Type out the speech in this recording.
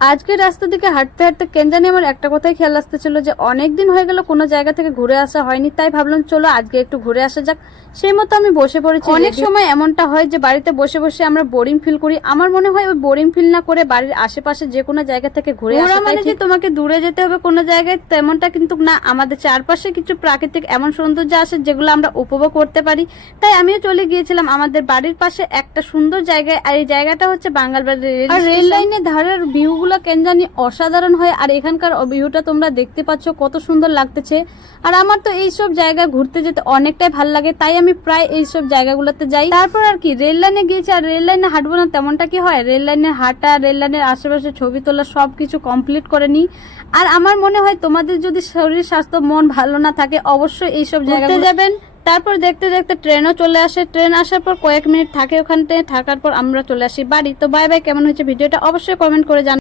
আজকে রাস্তা দিকে হাঁটতে হাঁটতে কেন জানি আমার একটা কথাই খেয়াল আসতেছিল যে অনেক দিন হয়ে গেল কোনো জায়গা থেকে ঘুরে আসা হয়নি, তাই ভাবলাম চলো আজকে একটু ঘুরে আসা যাক। সেই মতো আমি বসে পড়েছি। অনেক সময় এমনটা হয় যে বাড়িতে বসে বসে আমরা বোরিং ফিল করি। আমার মনে হয় ওই বোরিং ফিল না করে বাড়ির আশেপাশে যে কোনো জায়গা থেকে ঘুরে আসা, মানে যে তোমাকে দূরে যেতে হবে কোনো জায়গায় তেমনটা কিন্তু না। আমাদের চারপাশে কিছু প্রাকৃতিক এমন সৌন্দর্য আছে যেগুলো আমরা উপভোগ করতে পারি। তাই আমিও চলে গিয়েছিলাম আমাদের বাড়ির পাশে একটা সুন্দর জায়গায়, আর এই জায়গাটা হচ্ছে বাঙালবাড়ি রেল লাইনের ধারের ভিউগুলো কেন জানি অসাধারণ হয়। আর এখানকার ভিউটা তোমরা দেখতে পাচ্ছ কত সুন্দর লাগতেছে। আর আমার তো এইসব জায়গা ঘুরতে যেতে অনেকটাই ভালো লাগে, তাই আমি প্রায় এইসব জায়গাগুলোতে যাই। তারপর আর কি রেল লাইনে গিয়েছি, আর রেল লাইনে হাঁটবো না তেমনটা কি হয়? রেল লাইনে হাঁটা, রেল লাইনের আশেপাশে ছবি তোলা সবকিছু কমপ্লিট করে নিই। আর আমার মনে হয় তোমাদের যদি শরীর স্বাস্থ্য মন ভালো না থাকে অবশ্যই এইসব জায়গাতে যাবেন। তারপর দেখতে দেখতে ট্রেনও চলে আসে। ট্রেন আসার পর কয়েক মিনিট থাকে ওখানে, থাকার পর আমরা চলে আসি বাড়ি। তো বাই বাই। কেমন হয়েছে ভিডিওটা অবশ্যই কমেন্ট করে জানাবেন।